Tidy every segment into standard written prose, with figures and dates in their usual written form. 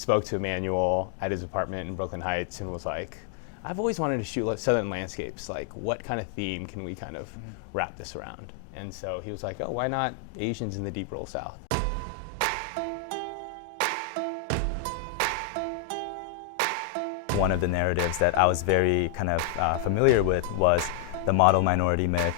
spoke to Emanuel at his apartment in Brooklyn Heights and was like, I've always wanted to shoot southern landscapes. Like, what kind of theme can we kind of wrap this around? And so he was like, oh, why not Asians in the deep rural South? One of the narratives that I was very kind of familiar with was the model minority myth.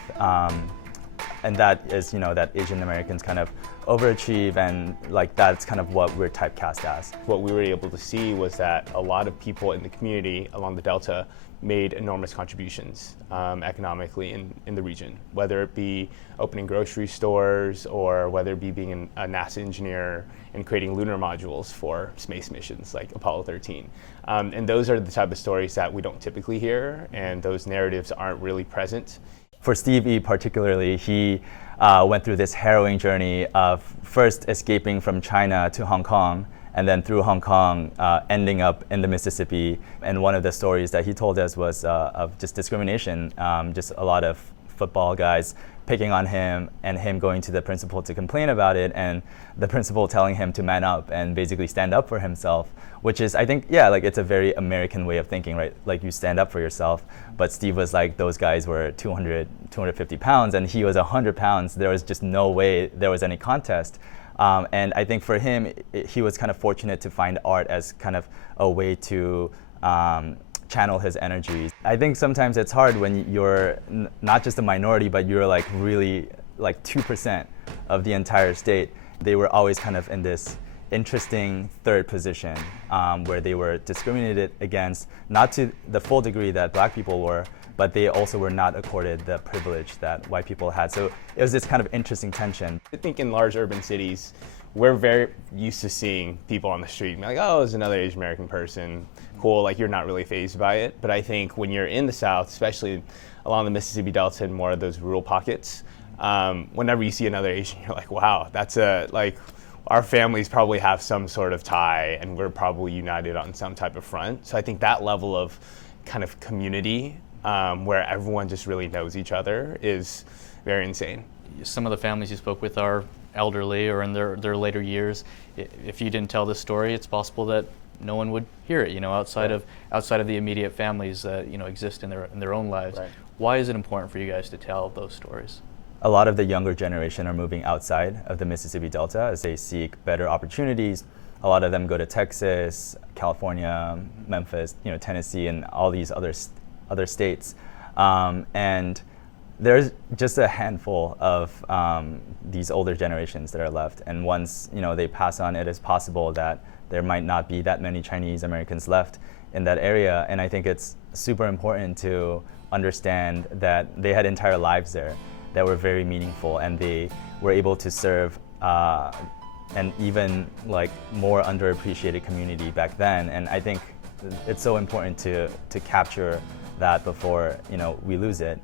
And that is, that Asian Americans kind of overachieve, and like that's kind of what we're typecast as. What we were able to see was that a lot of people in the community along the Delta made enormous contributions economically in the region, whether it be opening grocery stores or whether it be being a NASA engineer and creating lunar modules for space missions like Apollo 13. And those are the type of stories that we don't typically hear, and those narratives aren't really present. For Steve E. particularly, he went through this harrowing journey of first escaping from China to Hong Kong, and then through Hong Kong ending up in the Mississippi. And one of the stories that he told us was of just discrimination, just a lot of football guys picking on him and him going to the principal to complain about it, and the principal telling him to man up and basically stand up for himself, which is, I think, like it's a very American way of thinking, right? Like you stand up for yourself. But Steve was like, those guys were 200, 250 pounds and he was 100 pounds. There was just no way there was any contest. And I think for him, he was kind of fortunate to find art as kind of a way to channel his energies. I think sometimes it's hard when you're not just a minority, but you're like really like 2% of the entire state. They were always kind of in this interesting third position where they were discriminated against, not to the full degree that black people were, but they also were not accorded the privilege that white people had. So it was this kind of interesting tension. I think in large urban cities, we're very used to seeing people on the street and be like, oh, there's another Asian American person, cool, like you're not really fazed by it. But I think when you're in the South, especially along the Mississippi Delta and more of those rural pockets, whenever you see another Asian, you're like, wow, that's our families probably have some sort of tie and we're probably united on some type of front. So I think that level of kind of community where everyone just really knows each other is very insane. Some of the families you spoke with are elderly or in their later years. If you didn't tell this story, it's possible that no one would hear it, outside of the immediate families that exist in their own lives. Right. Why is it important for you guys to tell those stories? A lot of the younger generation are moving outside of the Mississippi Delta as they seek better opportunities. A lot of them go to Texas, California, Memphis, Tennessee, and all these other states. And there's just a handful of these older generations that are left. And once they pass on, it is possible that there might not be that many Chinese Americans left in that area. And I think it's super important to understand that they had entire lives there that were very meaningful, and they were able to serve an even like more underappreciated community back then. And I think it's so important to capture that before we lose it.